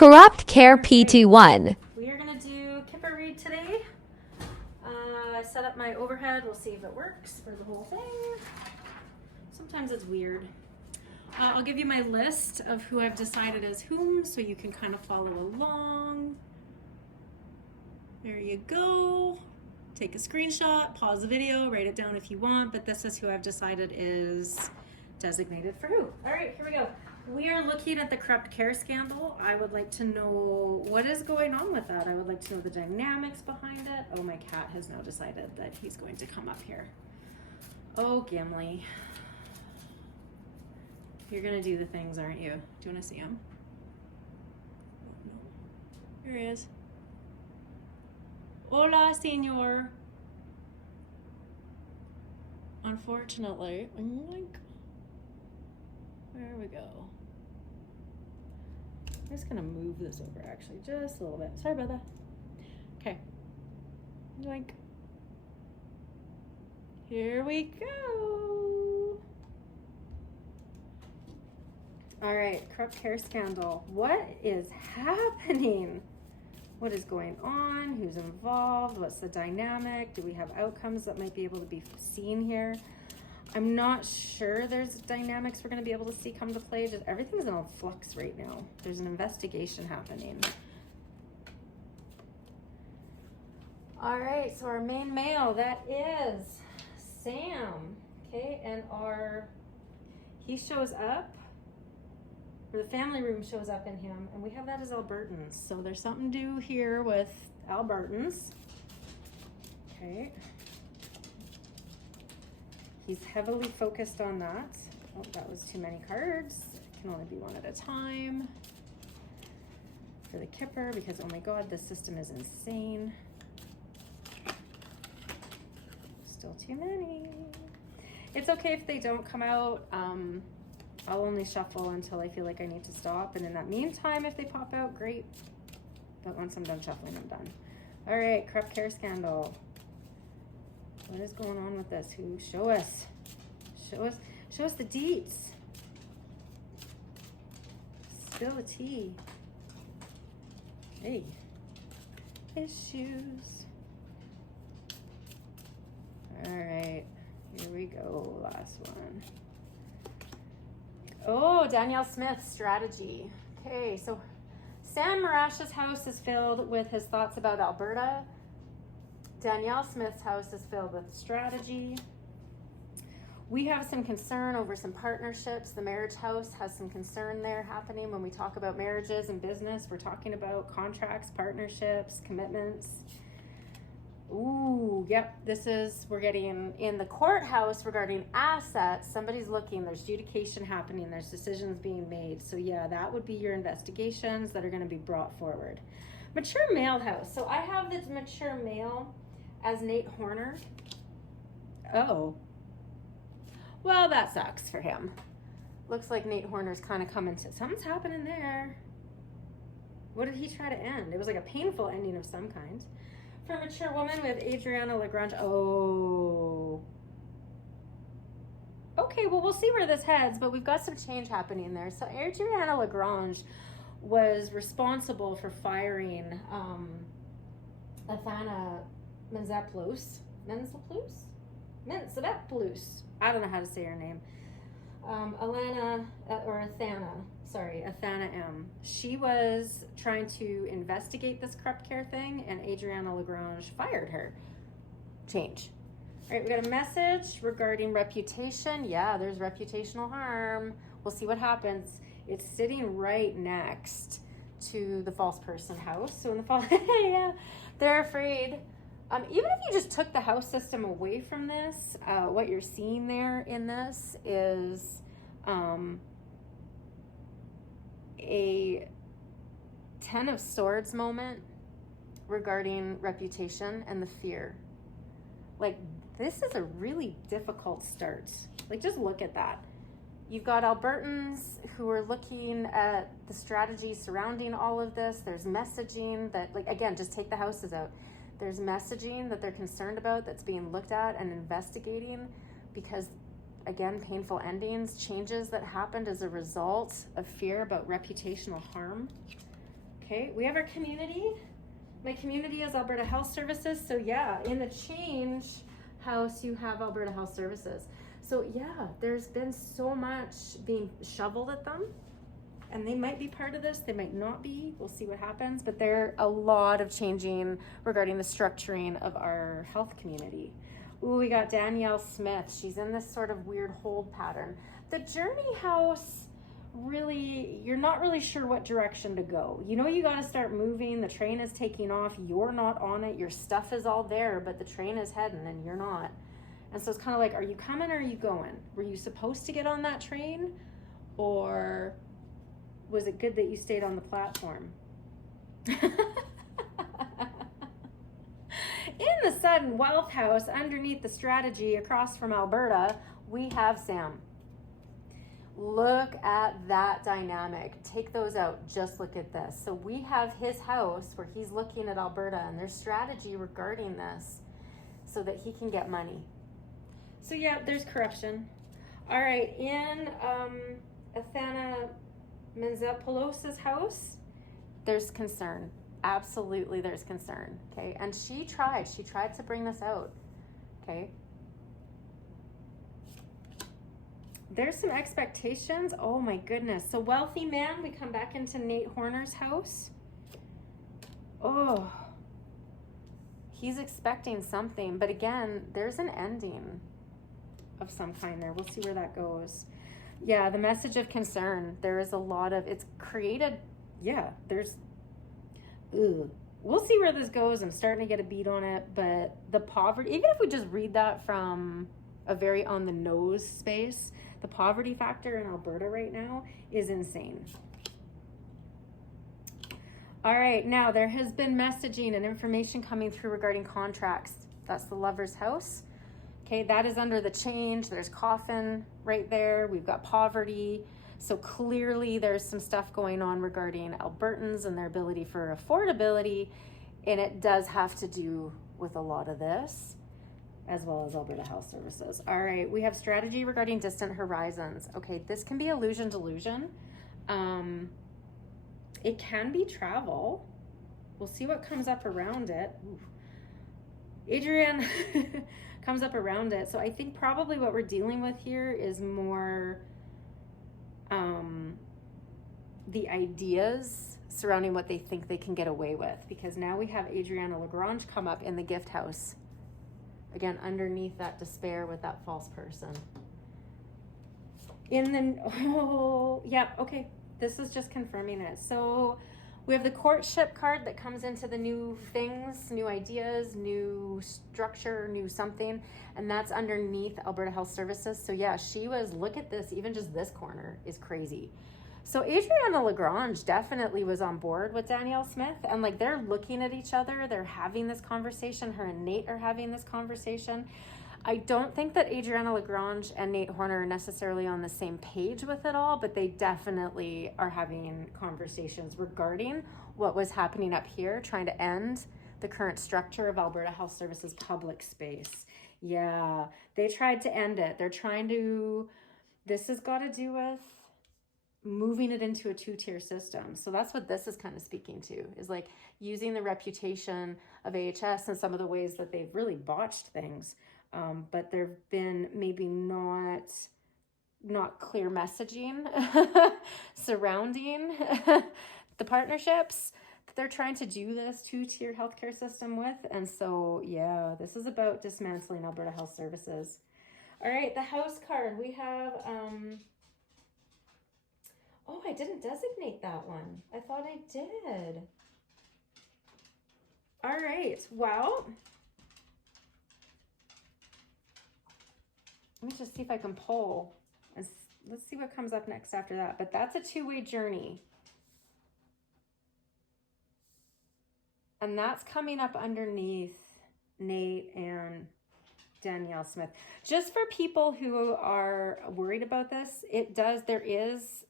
Corrupt Care Pt1. We are going to do Kipper read today. I set up my overhead. We'll see if it works for the whole thing. Sometimes it's weird. I'll give you my list of who I've decided as whom so you can kind of follow along. There you go. Take a screenshot, pause the video, write it down if you want, but this is who I've decided is designated for who. All right, here we go. We are looking at the Corrupt Care scandal. I would like to know what is going on with that. I would like to know the dynamics behind it. Oh, my cat has now decided that he's going to come up here. Oh, Gimli. You're gonna do the things, aren't you? Do you want to see him? Oh, no. Here he is. Hola, senor. Unfortunately, there we go. I'm just gonna move this over actually, just a little bit. Sorry about that. Okay. Yoink. Here we go. All right, Corrupt Care scandal. What is happening? What is going on? Who's involved? What's the dynamic? Do we have outcomes that might be able to be seen here? I'm not sure there's dynamics we're going to be able to see come to play. Just everything's in a flux right now. There's an investigation happening. All right, so our main male, that is Sam. Okay, and he shows up. Or the family room shows up in him, and we have that as Albertans. So there's something to do here with Albertans. Okay. He's heavily focused on that. Oh, that was too many cards. It can only be one at a time. For the Kipper, because oh my God, this system is insane. Still too many. It's okay if they don't come out. I'll only shuffle until I feel like I need to stop. And in that meantime, if they pop out, great. But once I'm done shuffling, I'm done. All right, Corrupt Care scandal. What is going on with this? Who? Show us. Show us the deets. Spill the tea. Hey. Issues. All right, here we go. Last one. Oh, Danielle Smith's strategy. Okay, so Sam Marash's house is filled with his thoughts about Alberta. Danielle Smith's house is filled with strategy. We have some concern over some partnerships. The marriage house has some concern there happening when we talk about marriages and business. We're talking about contracts, partnerships, commitments. Ooh, yep, we're getting in the courthouse regarding assets. Somebody's looking, there's adjudication happening, there's decisions being made. So yeah, that would be your investigations that are going to be brought forward. Mature male house. So I have this mature male as Nate Horner. Oh. Well, that sucks for him. Looks like Nate Horner's kind of coming to, something's happening there. What did he try to end? It was like a painful ending of some kind. For a mature woman, we have Adriana Lagrange. Oh. Okay, well, we'll see where this heads, but we've got some change happening there. So Adriana Lagrange was responsible for firing Athana Menzapoulos. I don't know how to say her name. Athana M. She was trying to investigate this Corrupt Care thing, and Adriana Lagrange fired her. Change. All right, we got a message regarding reputation. Yeah, there's reputational harm. We'll see what happens. It's sitting right next to the false person house. So in the yeah, they're afraid. Even if you just took the house system away from this, what you're seeing there in this is a 10 of Swords moment regarding reputation and the fear. Like, this is a really difficult start. Like, just look at that. You've got Albertans who are looking at the strategy surrounding all of this. There's messaging that, like, again, just take the houses out. There's messaging that they're concerned about that's being looked at and investigating because again, painful endings, changes that happened as a result of fear about reputational harm. Okay, we have our community. My community is Alberta Health Services. So yeah, in the change house, you have Alberta Health Services. So yeah, there's been so much being shoveled at them, and they might be part of this, they might not be. We'll see what happens, but there are a lot of changing regarding the structuring of our health community. Ooh, we got Danielle Smith. She's in this sort of weird hold pattern. The journey house, really, you're not really sure what direction to go. You know, you got to start moving. The train is taking off. You're not on it. Your stuff is all there, but the train is heading and you're not. And so it's kind of like, are you coming or are you going? Were you supposed to get on that train, or was it good that you stayed on the platform? In the Sudden Wealth House, underneath the strategy across from Alberta, we have Sam. Look at that dynamic. Take those out. Just look at this. So we have his house where he's looking at Alberta, and there's strategy regarding this so that he can get money. So yeah, there's corruption. All right, in Athana Menzapolos's house, there's concern. Absolutely, there's concern. Okay, and she tried to bring this out. Okay, there's some expectations. Oh my goodness. So wealthy man, we come back into Nate Horner's house. Oh, he's expecting something, but again, there's an ending of some kind there. We'll see where that goes. Yeah, the message of concern. There is a lot of, it's created, yeah, there's, we'll see where this goes. I'm starting to get a beat on it, but the poverty, even if we just read that from a very on the nose space, the poverty factor in Alberta right now is insane. All right, now there has been messaging and information coming through regarding contracts. That's the lover's house. Okay, that is under the change. There's coffin right there. We've got poverty. So clearly there's some stuff going on regarding Albertans and their ability for affordability. And it does have to do with a lot of this, as well as Alberta Health Services. All right, we have strategy regarding distant horizons. Okay, this can be illusion delusion. It can be travel. We'll see what comes up around it. Ooh. Adrienne comes up around it. So I think probably what we're dealing with here is more the ideas surrounding what they think they can get away with, because now we have Adriana Lagrange come up in the gift house. Again, underneath that despair with that false person. Okay. This is just confirming it. So we have the courtship card that comes into the new things, new ideas, new structure, new something, and that's underneath Alberta Health Services. So yeah, she was, look at this, even just this corner is crazy. So Adriana Lagrange definitely was on board with Danielle Smith, and like they're looking at each other, they're having this conversation, her and Nate are having this conversation. I don't think that Adriana Lagrange and Nate Horner are necessarily on the same page with it all, but they definitely are having conversations regarding what was happening up here, trying to end the current structure of Alberta Health Services public space. Yeah, they tried to end it. They're trying to, this has got to do with moving it into a two-tier system. So that's what this is kind of speaking to, is like using the reputation of AHS and some of the ways that they've really botched things. But there've been maybe not clear messaging surrounding the partnerships that they're trying to do this two-tier healthcare system with. And so, yeah, this is about dismantling Alberta Health Services. All right, the house card. We have, oh, I didn't designate that one. I thought I did. All right, well, let me just see if I can pull, and let's see what comes up next after that. But that's a two-way journey. And that's coming up underneath Nate and Danielle Smith. Just for people who are worried about this, there is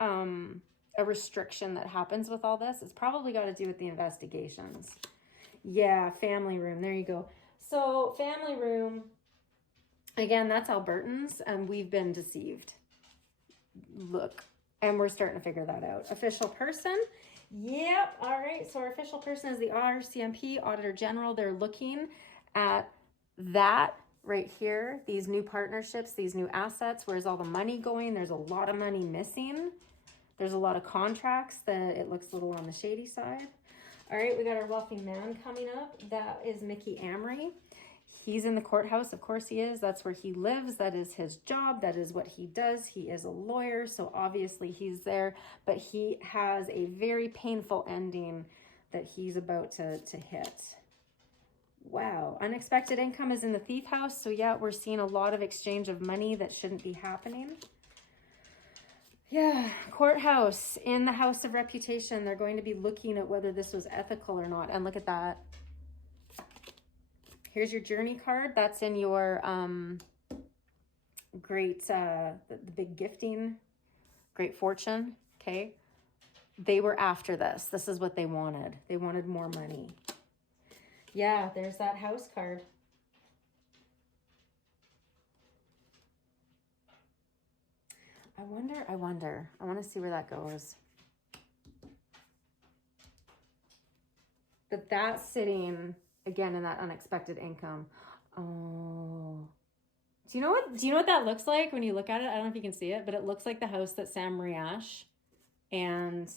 a restriction that happens with all this. It's probably got to do with the investigations. Yeah, family room. There you go. So family room, again, that's Albertans, and we've been deceived. Look, and we're starting to figure that out. Official person. Yep. All right. So our official person is the RCMP, Auditor General. They're looking at that right here, these new partnerships, these new assets. Where's all the money going? There's a lot of money missing. There's a lot of contracts that it looks a little on the shady side. All right, we got our wealthy man coming up. That is Mickey Amory. He's in the courthouse. Of course he is. That's where he lives. That is his job. That is what he does. He is a lawyer, so obviously he's there. But he has a very painful ending that he's about to hit. Wow. Unexpected income is in the thief house. So yeah, we're seeing a lot of exchange of money that shouldn't be happening. Yeah, courthouse in the house of reputation. They're going to be looking at whether this was ethical or not. And look at that. Here's your journey card. That's in your great, the big gifting, great fortune. Okay. They were after this. This is what they wanted. They wanted more money. Yeah, there's that house card. I wonder. I want to see where that goes. But that's sitting again in that unexpected income. Oh. Do you know what that looks like when you look at it? I don't know if you can see it, but it looks like the house that Sam Riash and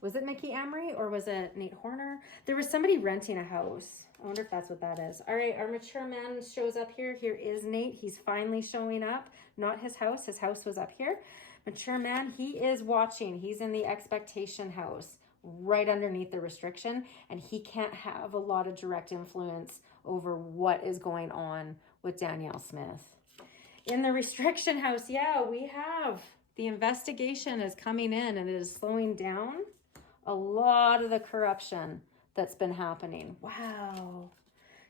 was it Mickey Amory or was it Nate Horner? There was somebody renting a house. I wonder if that's what that is. All right, our mature man shows up here. Here is Nate. He's finally showing up. Not his house. His house was up here. Mature man, he is watching. He's in the expectation house right underneath the restriction, and he can't have a lot of direct influence over what is going on with Danielle Smith. In the restriction house, yeah, we have the investigation is coming in and it is slowing down a lot of the corruption that's been happening. Wow.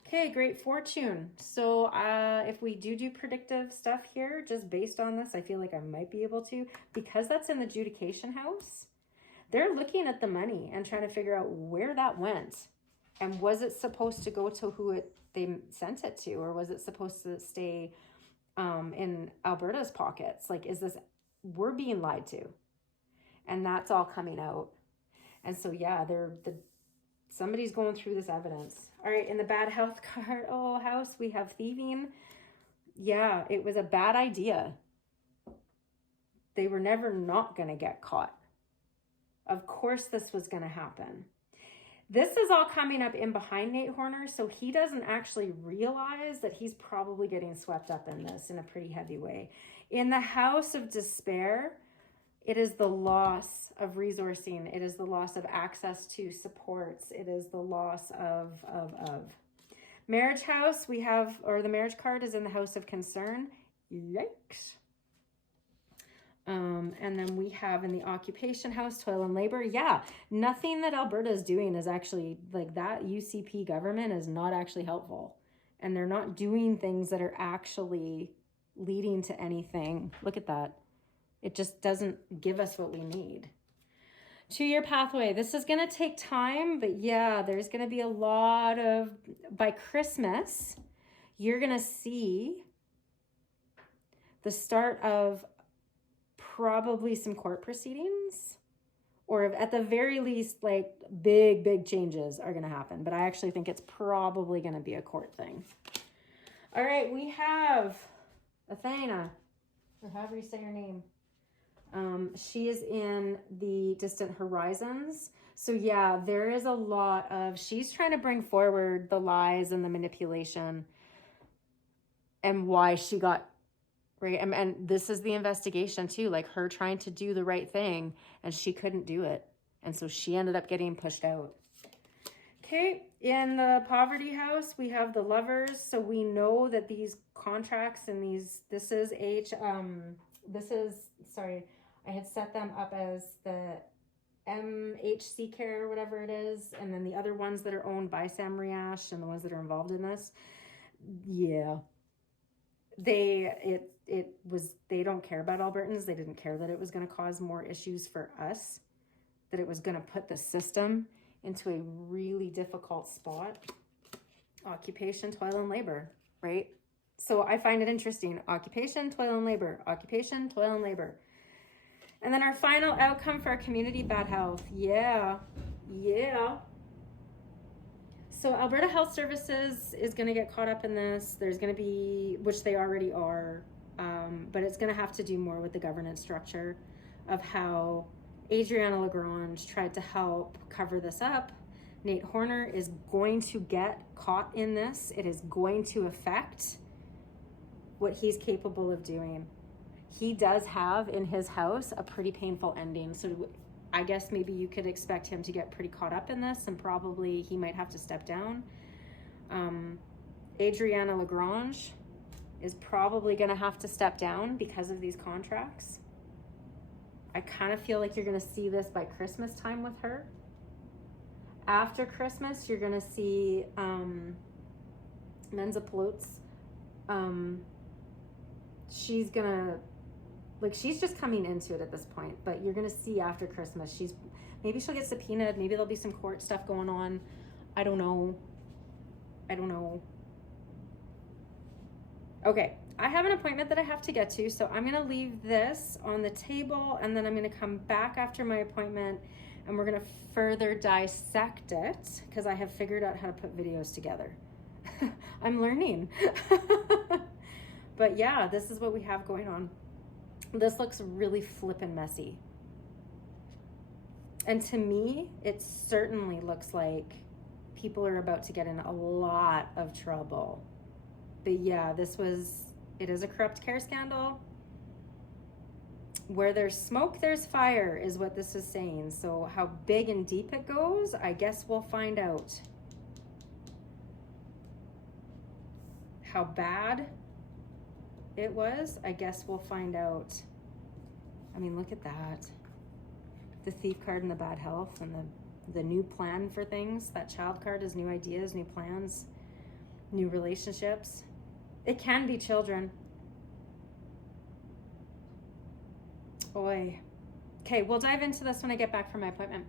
Okay, great fortune. So if we do predictive stuff here, just based on this, I feel like I might be able to, because that's in the adjudication house, they're looking at the money and trying to figure out where that went. And was it supposed to go to who they sent it to, or was it supposed to stay in Alberta's pockets? Like, we're being lied to. And that's all coming out. And so, yeah, somebody's going through this evidence. All right, in the bad health card, house, we have thieving. Yeah, it was a bad idea. They were never not going to get caught. Of course this was going to happen. This is all coming up in behind Nate Horner, so he doesn't actually realize that he's probably getting swept up in this in a pretty heavy way. In the house of despair, it is the loss of resourcing. It is the loss of access to supports. It is the loss of. Marriage house, we have, or the marriage card is in the house of concern. Yikes. And then we have in the occupation house, toil and labor. Yeah, nothing that Alberta is doing is actually, like, that UCP government is not actually helpful. And they're not doing things that are actually leading to anything. Look at that. It just doesn't give us what we need. 2-year pathway. This is going to take time, but yeah, there's going to be a lot of, by Christmas, you're going to see the start of probably some court proceedings, or at the very least, like, big changes are going to happen. But I actually think it's probably going to be a court thing. All right, we have Athena, or however you say your name. She is in the distant horizons. So yeah, there is a lot of, she's trying to bring forward the lies and the manipulation and why she got, right? And this is the investigation too, like her trying to do the right thing and she couldn't do it. And so she ended up getting pushed out. Okay, in the poverty house, we have the lovers. So we know that these contracts and I had set them up as the MHC care or whatever it is. And then the other ones that are owned by Sam Riash and the ones that are involved in this. Yeah. They don't care about Albertans. They didn't care that it was going to cause more issues for us, that it was going to put the system into a really difficult spot. Occupation, toil, and labor, right? So I find it interesting. Occupation, toil, and labor. Occupation, toil, and labor. And then our final outcome for our community, bad health. Yeah. So Alberta Health Services is going to get caught up in this. There's going to be, which they already are, but it's going to have to do more with the governance structure of how Adriana Lagrange tried to help cover this up. Nate Horner is going to get caught in this. It is going to affect what he's capable of doing. He does have in his house a pretty painful ending. So I guess maybe you could expect him to get pretty caught up in this, and probably he might have to step down. Adriana Lagrange is probably going to have to step down because of these contracts. I kind of feel like you're going to see this by Christmas time with her. After Christmas, you're going to see Menza Pelot's. She's going to, like, she's just coming into it at this point, but you're going to see after Christmas, maybe she'll get subpoenaed. Maybe there'll be some court stuff going on. I don't know. Okay, I have an appointment that I have to get to, so I'm going to leave this on the table, and then I'm going to come back after my appointment, and we're going to further dissect it, because I have figured out how to put videos together. I'm learning. But yeah, this is what we have going on. This looks really flippin' messy. And to me, it certainly looks like people are about to get in a lot of trouble. But yeah, it is a corrupt care scandal. Where there's smoke, there's fire, is what this is saying. So how big and deep it goes, I guess we'll find out. How bad it was, I guess we'll find out. I mean, look at that. The thief card and the bad health and the new plan for things. That child card is new ideas, new plans, new relationships. It can be children. Oy. Okay, we'll dive into this when I get back from my appointment.